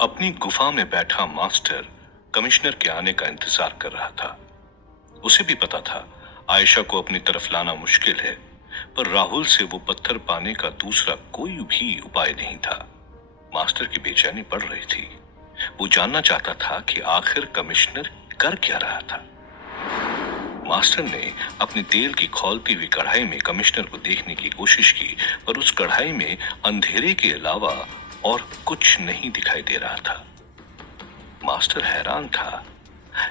अपनी गुफा में बैठा मास्टर कमिश्नर के आने का इंतजार कर रहा था। उसे भी पता था आयशा को अपनी तरफ लाना मुश्किल है, पर राहुल से वो पत्थर पाने का दूसरा कोई भी उपाय नहीं था। मास्टर की बेचैनी बढ़ रही थी। वो जानना चाहता था कि आखिर कमिश्नर कर क्या रहा था। मास्टर ने अपनी तेल की खौलती हुई कढ़ाई में कमिश्नर को देखने की कोशिश की, पर उस कढ़ाई में अंधेरे के अलावा और कुछ नहीं दिखाई दे रहा था। मास्टर हैरान था।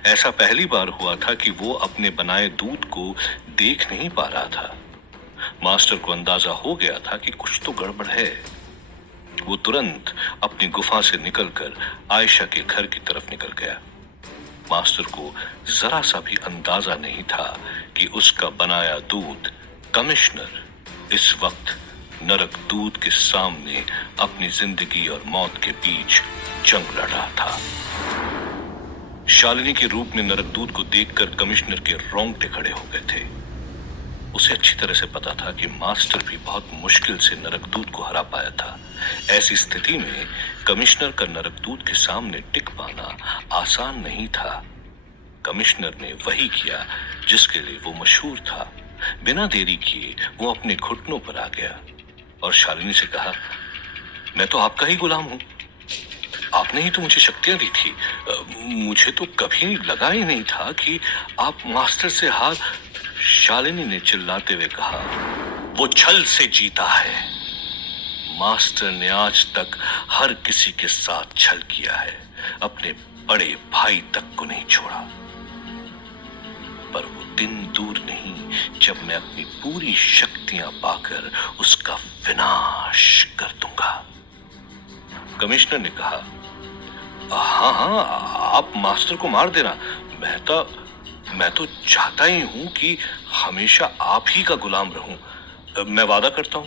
ऐसा पहली बार हुआ था कि वो अपने बनाए दूध को देख नहीं पा रहा था। मास्टर को अंदाजा हो गया था कि कुछ तो गड़बड़ है। वो तुरंत अपनी गुफा से निकलकर आयशा के घर की तरफ निकल गया। मास्टर को जरा सा भी अंदाजा नहीं था कि उसका बनाया दूध कमिश्नर इस वक्त नरक दूध के सामने अपनी जिंदगी और मौत के बीच जंग लड़ रहा था। शालिनी के रूप में नरक दूध को देखकर कमिश्नर के रोंगटे खड़े हो गए थे। उसे अच्छी तरह से पता था कि मास्टर भी बहुत मुश्किल से नरक दूध को हरा पाया था। ऐसी स्थिति में कमिश्नर का नरक दूध के सामने टिक पाना आसान नहीं था। कमिश्नर ने वही किया जिसके लिए वो मशहूर था। बिना देरी किए वो अपने घुटनों पर आ गया और शालिनी से कहा, मैं तो आपका ही गुलाम हूं। आपने ही तो मुझे शक्तियां दी थी। मुझे तो कभी लगा ही नहीं था कि आप मास्टर से हार। शालिनी ने चिल्लाते हुए कहा, वो छल से जीता है। मास्टर ने आज तक हर किसी के साथ छल किया है, अपने बड़े भाई तक को नहीं छोड़ा। पर वो दिन दूर नहीं जब मैं अपनी पूरी शक्तियां पाकर उसका विनाश कर दूंगा। कमिश्नर ने कहा, हाँ हाँ, आप मास्टर को मार देना। मैं तो चाहता ही हूं कि हमेशा आप ही का गुलाम रहूं। मैं वादा करता हूं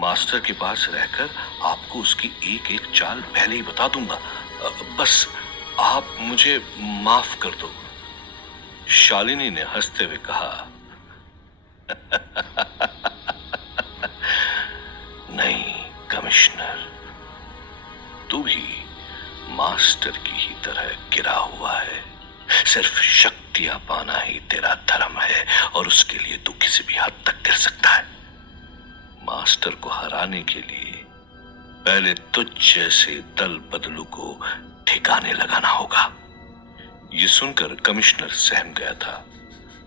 मास्टर के पास रहकर आपको उसकी एक एक चाल पहले ही बता दूंगा। बस आप मुझे माफ कर दो। शालिनी ने हंसते हुए कहा, नहीं कमिश्नर, तू भी मास्टर की ही तरह गिरा हुआ है। सिर्फ शक्तियां पाना ही तेरा धर्म है और उसके लिए तू किसी भी हद तक गिर सकता है। मास्टर को हराने के लिए पहले तुझ जैसे दल बदलू को ठिकाने लगाना होगा। ये सुनकर कमिश्नर सहम गया था।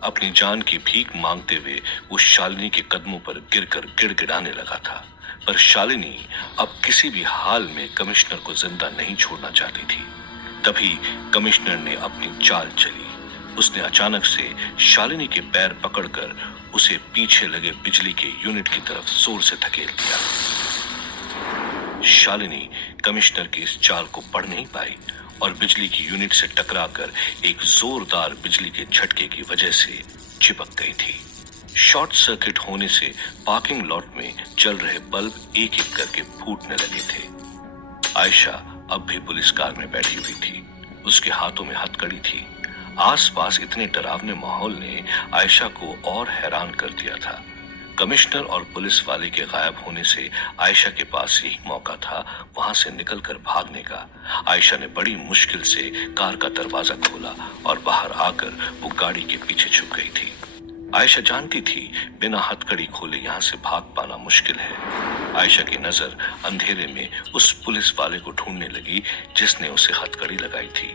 अपनी जान की भीख मांगते हुए वो शालिनी के कदमों पर गिरकर गिड़गिड़ाने लगा था, पर शालिनी अब किसी भी हाल में कमिश्नर को जिंदा नहीं छोड़ना चाहती थी। तभी कमिश्नर ने अपनी चाल चली। उसने अचानक से शालिनी के पैर पकड़कर उसे पीछे लगे बिजली के यूनिट की तरफ जोर से धकेल दिया। शालिनी कमिश्नर की इस चाल को पढ़ नहीं पाई और बिजली की यूनिट से टकराकर एक जोरदार बिजली के झटके की वजह से चिपक गई थी। शॉर्ट सर्किट होने से पार्किंग लॉट में चल रहे बल्ब एक एक करके फूटने लगे थे। आयशा अब भी पुलिस कार में बैठी हुई थी। उसके हाथों में हथकड़ी थी। आसपास इतने डरावने माहौल ने आयशा को और हैरान कर दिया था। कमिश्नर और पुलिस वाले के गायब होने से आयशा के पास यही मौका था वहां से निकलकर भागने का। आयशा ने बड़ी मुश्किल से कार का दरवाजा खोला और बाहर आकर वो गाड़ी के पीछे छुप गई थी। आयशा जानती थी बिना हथकड़ी खोले यहाँ से भाग पाना मुश्किल है। आयशा की नजर अंधेरे में उस पुलिस वाले को ढूंढने लगी जिसने उसे हथकड़ी लगाई थी,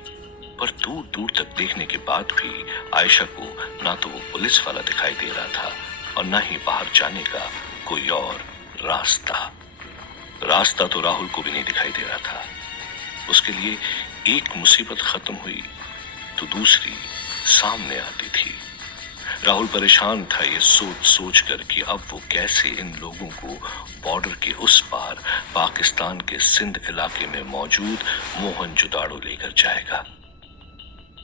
पर दूर दूर तक देखने के बाद भी आयशा को ना तो वो पुलिस वाला दिखाई दे रहा था और ना ही बाहर जाने का कोई और रास्ता तो राहुल को भी नहीं दिखाई दे रहा था। उसके लिए एक मुसीबत खत्म हुई तो दूसरी सामने आती थी। राहुल परेशान था ये सोच सोच कर कि अब वो कैसे इन लोगों को बॉर्डर के उस पार पाकिस्तान के सिंध इलाके में मौजूद मोहनजोदाड़ो लेकर जाएगा।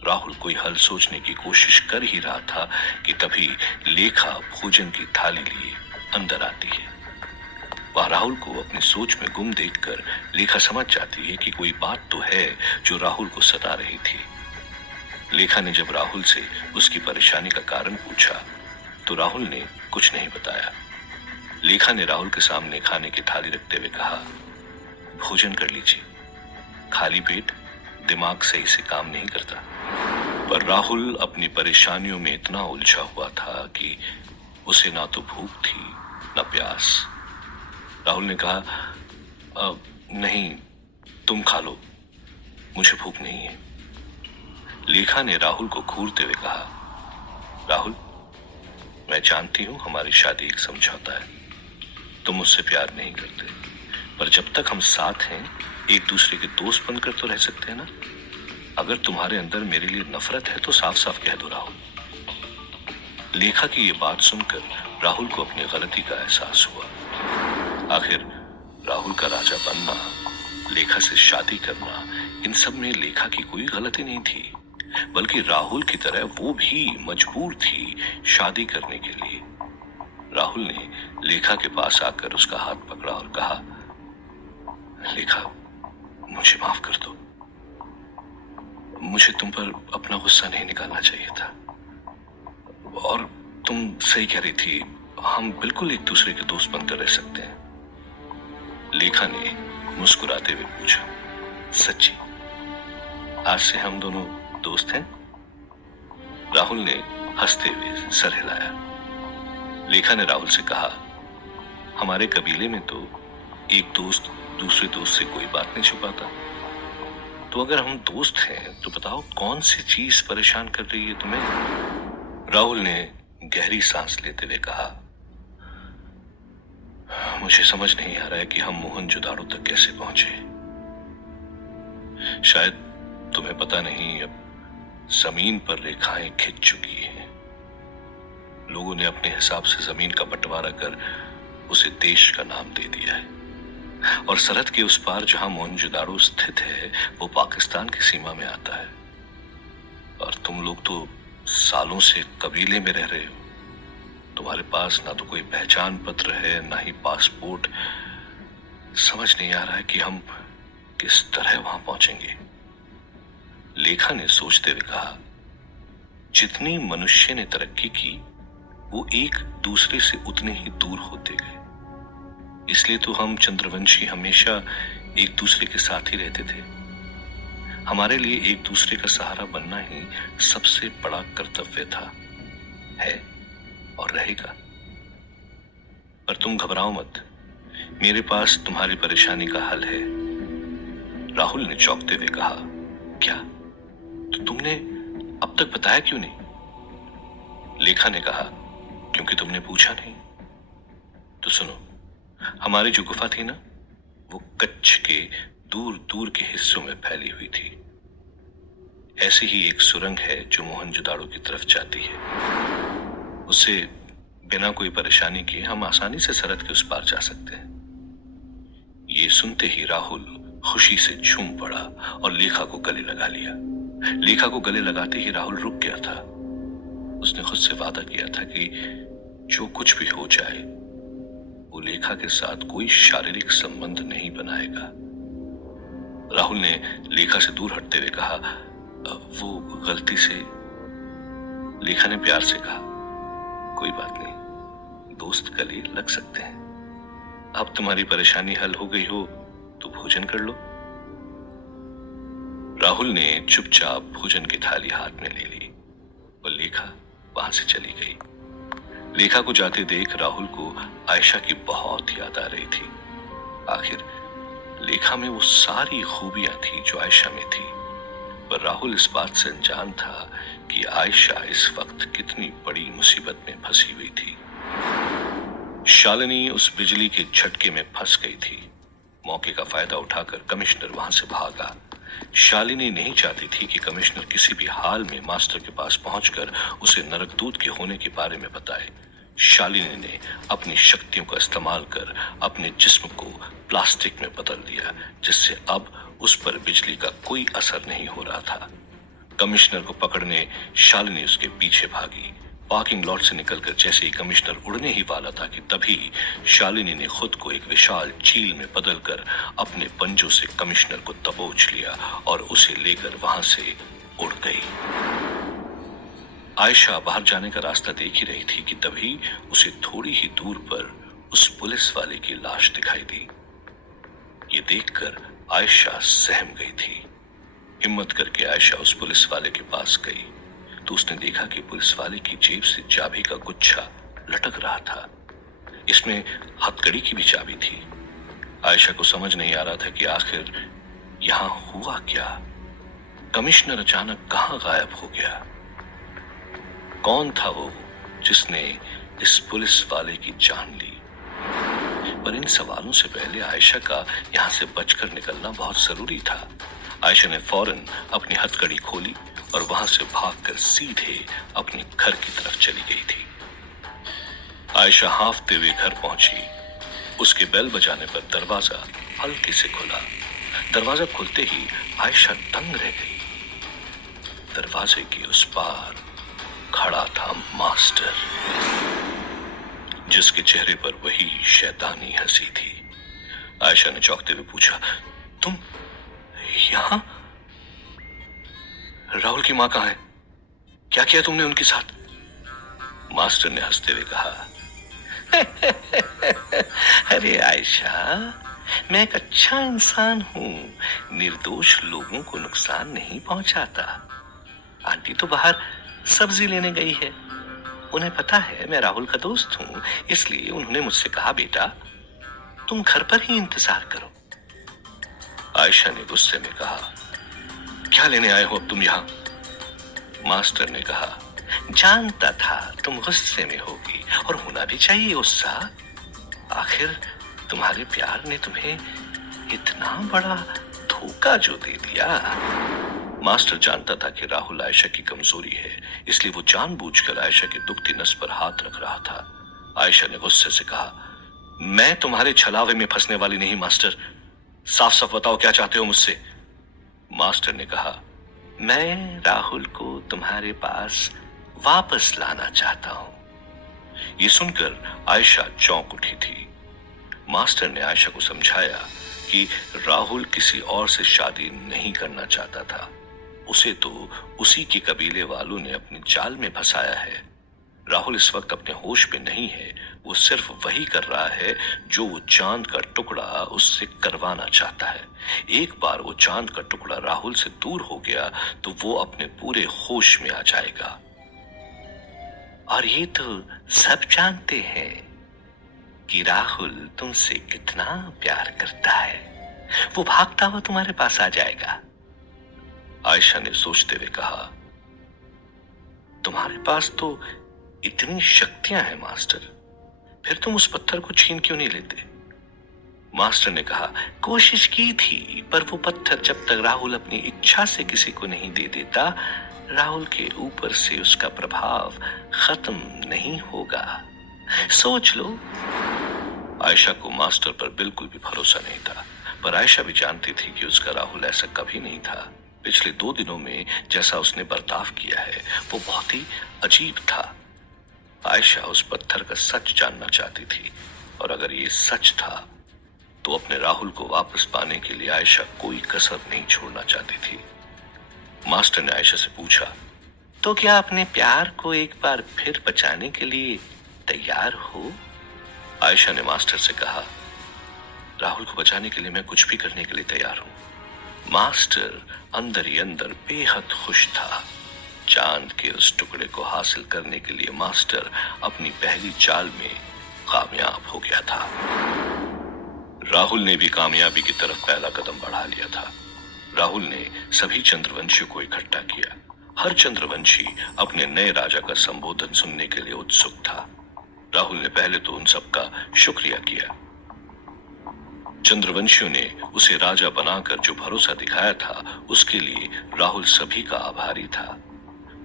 राहुल कोई हल सोचने की कोशिश कर ही रहा था कि तभी लेखा भोजन की थाली लिए अंदर आती है। वह राहुल को अपनी सोच में गुम देखकर लेखा समझ जाती है कि कोई बात तो है जो राहुल को सता रही थी। लेखा ने जब राहुल से उसकी परेशानी का कारण पूछा तो राहुल ने कुछ नहीं बताया। लेखा ने राहुल के सामने खाने की थाली रखते हुए कहा, भोजन कर लीजिए। खाली पेट दिमाग सही से काम नहीं करता। पर राहुल अपनी परेशानियों में इतना उलझा हुआ था कि उसे ना तो भूख थी ना प्यास। राहुल ने कहा, नहीं, तुम खा लो, मुझे भूख नहीं है। लेखा ने राहुल को घूरते हुए कहा, राहुल, मैं जानती हूं हमारी शादी एक समझौता है, तुम मुझसे प्यार नहीं करते, पर जब तक हम साथ हैं एक दूसरे के दोस्त बनकर तो रह सकते हैं ना। अगर तुम्हारे अंदर मेरे लिए नफरत है तो साफ साफ कह दो राहुल। लेखा की ये बात सुनकर राहुल को अपनी गलती का एहसास हुआ। आखिर राहुल का राजा बनना, लेखा से शादी करना, इन सब में लेखा की कोई गलती नहीं थी, बल्कि राहुल की तरह वो भी मजबूर थी शादी करने के लिए। राहुल ने लेखा के पास आकर उसका हाथ पकड़ा और कहा, लेखा, मुझे माफ कर दो, मुझे तुम पर अपना गुस्सा नहीं निकालना चाहिए था, और तुम सही कह रही थी, हम बिल्कुल एक दूसरे के दोस्त बनकर रह सकते हैं। लेखा ने मुस्कुराते हुए पूछा, सच्ची? आज से हम दोनों दोस्त हैं? राहुल ने हंसते हुए सर हिलाया। लेखा ने राहुल से कहा, हमारे कबीले में तो एक दोस्त दूसरे दोस्त से कोई बात नहीं छुपाता, तो अगर हम दोस्त हैं तो बताओ कौन सी चीज परेशान कर रही है तुम्हें? राहुल ने गहरी सांस लेते हुए कहा, मुझे समझ नहीं आ रहा है कि हम मोहनजोदाड़ो तक कैसे पहुंचे। शायद तुम्हें पता नहीं, अब जमीन पर रेखाएं खिंच चुकी हैं। लोगों ने अपने हिसाब से जमीन का बंटवारा कर उसे देश का नाम दे दिया है, और सरहद के उस पार जहां मोहनजोदाड़ो स्थित है वो पाकिस्तान की सीमा में आता है। और तुम लोग तो सालों से कबीले में रह रहे हो, तुम्हारे पास ना तो कोई पहचान पत्र है ना ही पासपोर्ट। समझ नहीं आ रहा है कि हम किस तरह वहां पहुंचेंगे। लेखा ने सोचते हुए कहा, जितनी मनुष्य ने तरक्की की वो एक दूसरे से उतने ही दूर होते गए, इसलिए तो हम चंद्रवंशी हमेशा एक दूसरे के साथ ही रहते थे। हमारे लिए एक दूसरे का सहारा बनना ही सबसे बड़ा कर्तव्य था, है और रहेगा। पर तुम घबराओ मत, मेरे पास तुम्हारी परेशानी का हल है। राहुल ने चौंकते हुए कहा, क्या? तो तुमने अब तक बताया क्यों नहीं? लेखा ने कहा, क्योंकि तुमने पूछा नहीं। तो सुनो, हमारी जो गुफा थी ना, वो कच्छ के दूर दूर के हिस्सों में फैली हुई थी। ऐसी ही एक सुरंग है जो मोहनजोदाड़ो की तरफ जाती है। उससे बिना कोई परेशानी के हम आसानी से सरहद के उस पार जा सकते हैं। ये सुनते ही राहुल खुशी से झूम पड़ा और लेखा को गले लगा लिया। लेखा को गले लगाते ही राहुल रुक गया था। उसने खुद से वादा किया था कि जो कुछ भी हो जाए वो लेखा के साथ कोई शारीरिक संबंध नहीं बनाएगा। राहुल ने लेखा से दूर हटते हुए कहा, वो गलती से। लेखा ने प्यार से कहा, कोई बात नहीं, दोस्त गले लग सकते हैं। अब तुम्हारी परेशानी हल हो गई हो तो भोजन कर लो। राहुल ने चुपचाप भोजन की थाली हाथ में ले ली और लेखा वहां से चली गई। लेखा को जाते देख राहुल को आयशा की बहुत याद आ रही थी। आखिर लेखा में वो सारी खूबियां थी जो आयशा में थी, पर राहुल इस बात से अनजान था कि आयशा इस वक्त कितनी बड़ी मुसीबत में फंसी हुई थी। शालिनी उस बिजली के झटके में फंस गई थी। मौके का फायदा उठाकर कमिश्नर वहां से भागा। शालिनी नहीं चाहती थी कि कमिश्नर किसी भी हाल में मास्टर के पास पहुंचकर उसे नरकदूत के होने के बारे में बताए। शालिनी ने अपनी शक्तियों का इस्तेमाल कर अपने जिस्म को प्लास्टिक में बदल दिया, जिससे अब उस पर बिजली का कोई असर नहीं हो रहा था। कमिश्नर को पकड़ने शालिनी उसके पीछे भागी। पार्किंग लॉट से निकलकर जैसे ही कमिश्नर उड़ने ही वाला था कि तभी शालिनी ने खुद को एक विशाल चील में बदलकर अपने पंजों से कमिश्नर को दबोच लिया और उसे लेकर वहां से उड़ गई। आयशा बाहर जाने का रास्ता देख ही रही थी कि तभी उसे थोड़ी ही दूर पर उस पुलिस वाले की लाश दिखाई दी। ये देखकर आयशा सहम गई थी। हिम्मत करके आयशा उस पुलिस वाले के पास गई तो उसने देखा कि पुलिस वाले की जेब से चाबी का गुच्छा लटक रहा था। इसमें हथकड़ी की भी चाबी थी। आयशा को समझ नहीं आ रहा था कि आखिर यहां हुआ क्या। कमिश्नर अचानक कहां गायब हो गया? कौन था वो जिसने इस पुलिस वाले की जान ली? पर इन सवालों से पहले आयशा का यहां से बचकर निकलना बहुत जरूरी था। आयशा ने फौरन अपनी हथकड़ी खोली और वहां से भागकर सीधे अपने घर की तरफ चली गई थी। आयशा हांफते हुए घर पहुंची। उसके बेल बजाने पर दरवाजा हल्के से खुला। दरवाजा खुलते ही आयशा दंग रह गई। दरवाजे के उस पार खड़ा था मास्टर, जिसके चेहरे पर वही शैतानी हंसी थी। आयशा ने चौंकते हुए पूछा, तुम यहां? राहुल की मां कहां है? क्या किया तुमने उनके साथ? मास्टर ने हंसते हुए कहा, अरे आयशा, मैं एक अच्छा इंसान हूं, निर्दोष लोगों को नुकसान नहीं पहुंचाता। आंटी तो बाहर सब्जी लेने गई है। उन्हें पता है मैं राहुल का दोस्त हूं, इसलिए उन्होंने मुझसे कहा, बेटा तुम घर पर ही इंतजार करो। आयशा ने गुस्से में कहा, क्या लेने आए हो अब तुम यहां? मास्टर ने कहा, जानता था तुम गुस्से में होगी और होना भी चाहिए गुस्सा। आखिर तुम्हारे प्यार ने तुम्हें इतना बड़ा धोखा जो दे दिया। मास्टर जानता था कि राहुल आयशा की कमजोरी है, इसलिए वो जानबूझकर आयशा की दुखती नस पर हाथ रख रहा था। आयशा ने गुस्से से कहा, मैं तुम्हारे छलावे में फंसने वाली नहीं मास्टर, साफ साफ बताओ क्या चाहते हो मुझसे? मास्टर ने कहा, मैं राहुल को तुम्हारे पास वापस लाना चाहता हूं। ये सुनकर आयशा चौंक उठी थी। मास्टर ने आयशा को समझाया कि राहुल किसी और से शादी नहीं करना चाहता था। उसे तो उसी के कबीले वालों ने अपने जाल में फंसाया है। राहुल इस वक्त अपने होश में नहीं है। वो सिर्फ वही कर रहा है जो वो चांद का टुकड़ा उससे करवाना चाहता है। एक बार वो चांद का टुकड़ा राहुल से दूर हो गया तो वो अपने पूरे होश में आ जाएगा। और ये तो सब जानते हैं कि राहुल तुमसे कितना प्यार करता है। वो भागता हुआ तुम्हारे पास आ जाएगा। आयशा ने सोचते हुए कहा, तुम्हारे पास तो इतनी शक्तियां हैं मास्टर, फिर तुम उस पत्थर को छीन क्यों नहीं लेते? मास्टर ने कहा, कोशिश की थी, पर वो पत्थर जब तक राहुल अपनी इच्छा से किसी को नहीं दे देता, राहुल के ऊपर से उसका प्रभाव खत्म नहीं होगा। सोच लो। आयशा को मास्टर पर बिल्कुल भी भरोसा नहीं था, पर आयशा भी जानती थी कि उसका राहुल ऐसा कभी नहीं था। पिछले 2 दिनों में जैसा उसने बर्ताव किया है वो बहुत ही अजीब था। आयशा उस पत्थर का सच जानना चाहती थी, और अगर ये सच था तो अपने राहुल को वापस पाने के लिए आयशा कोई कसर नहीं छोड़ना चाहती थी। मास्टर ने आयशा से पूछा, तो क्या अपने प्यार को एक बार फिर बचाने के लिए तैयार हो? आयशा ने मास्टर से कहा, राहुल को बचाने के लिए मैं कुछ भी करने के लिए तैयार हूं। मास्टर अंदर ही अंदर बेहद खुश था। चांद के उस टुकड़े को हासिल करने के लिए मास्टर अपनी पहली चाल में कामयाब हो गया था। राहुल ने भी कामयाबी की तरफ पहला कदम बढ़ा लिया था। राहुल ने सभी चंद्रवंशियों को इकट्ठा किया। हर चंद्रवंशी अपने नए राजा का संबोधन सुनने के लिए उत्सुक था। राहुल ने पहले तो उन सबका शुक्रिया किया। चंद्रवंशियों ने उसे राजा बनाकर जो भरोसा दिखाया था उसके लिए राहुल सभी का आभारी था।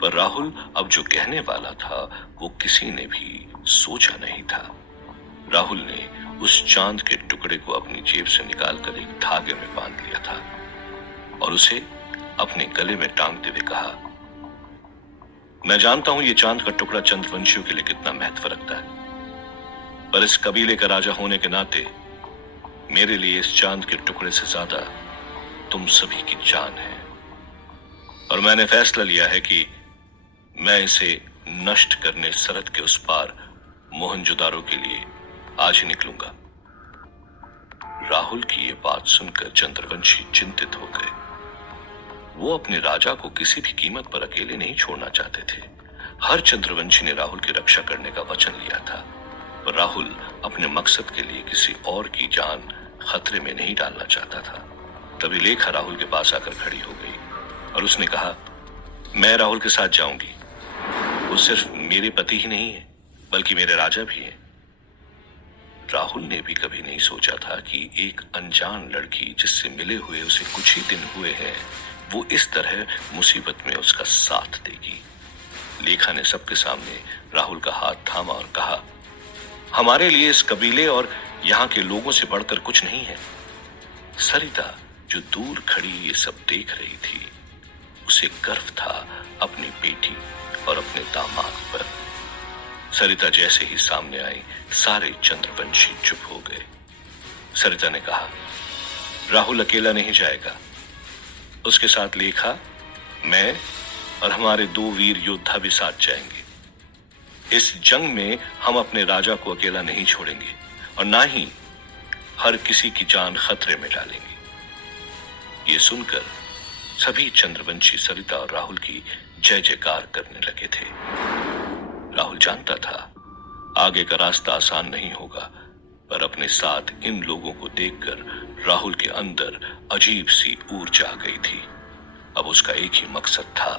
पर राहुल अब जो कहने वाला था वो किसी ने भी सोचा नहीं था। राहुल ने उस चांद के टुकड़े को अपनी जेब से निकालकर एक धागे में बांध लिया था और उसे अपने गले में टांगते हुए कहा, मैं जानता हूं ये चांद का टुकड़ा चंद्रवंशियों के लिए कितना महत्व रखता है, पर इस कबीले का राजा होने के नाते मेरे लिए इस चांद के टुकड़े से ज्यादा तुम सभी की जान है। और मैंने फैसला लिया है कि मैं इसे नष्ट करने सरहद के उस पार मोहनजोदारो के लिए आज ही निकलूंगा। राहुल की ये बात सुनकर चंद्रवंशी चिंतित हो गए। वो अपने राजा को किसी भी कीमत पर अकेले नहीं छोड़ना चाहते थे। हर चंद्रवंशी ने राहुल की रक्षा करने का वचन लिया था, पर राहुल अपने मकसद के लिए किसी और की जान खतरे में नहीं डालना चाहता था। तभी लेखा राहुल के पास आकर खड़ी हो गई और उसने कहा, मैं राहुल के साथ जाऊंगी। वो सिर्फ मेरे पति ही नहीं है, बल्कि मेरे राजा भी हैं। राहुल ने भी कभी नहीं सोचा था कि एक अनजान लड़की जिससे मिले हुए उसे कुछ ही दिन हुए हैं, वो इस तरह मुसीबत में उसका साथ देगी। लेखा ने सबके सामने राहुल का हाथ थामा और कहा, हमारे लिए इस कबीले और यहाँ के लोगों से बढ़कर कुछ नहीं है। सरिता जो दूर खड़ी ये सब देख रही थी, उसे गर्व था अपनी बेटी और अपने दामाद पर। सरिता जैसे ही सामने आई, सारे चंद्रवंशी चुप हो गए। सरिता ने कहा, राहुल अकेला नहीं जाएगा, उसके साथ लेखा, मैं और हमारे 2 वीर योद्धा भी साथ जाएंगे। इस जंग में हम अपने राजा को अकेला नहीं छोड़ेंगे और ना ही हर किसी की जान खतरे में डालेंगे। ये सुनकर सभी चंद्रवंशी सरिता और राहुल की जय जयकार करने लगे थे। राहुल जानता था आगे का रास्ता आसान नहीं होगा, पर अपने साथ इन लोगों को देखकर राहुल के अंदर अजीब सी ऊर्जा आ गई थी। अब उसका एक ही मकसद था,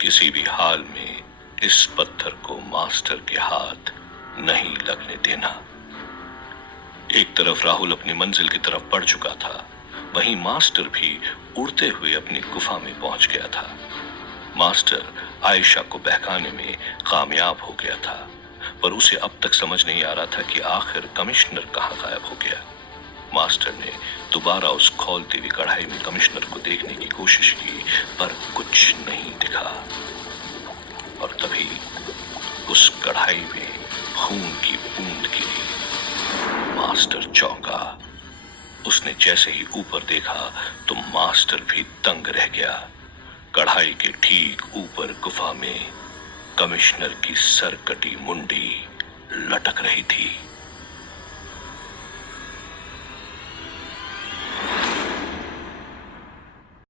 किसी भी हाल में इस पत्थर को मास्टर के हाथ नहीं लगने देना। एक तरफ राहुल अपनी मंजिल की तरफ बढ़ चुका था, वहीं मास्टर भी उड़ते हुए अपनी गुफा में पहुंच गया था। मास्टर आयशा को बहकाने में कामयाब हो गया था, पर उसे अब तक समझ नहीं आ रहा था कि आखिर कमिश्नर कहाँ गायब हो गया। मास्टर ने दोबारा उस खौलती हुई कढ़ाई में कमिश्नर को देखने की कोशिश की, पर कुछ नहीं दिखा। और तभी उस कढ़ाई में खून की बूंद गिरी। मास्टर चौंका। उसने जैसे ही ऊपर देखा तो मास्टर भी दंग रह गया। कढ़ाई के ठीक ऊपर गुफा में कमिश्नर की सरकटी मुंडी लटक रही थी।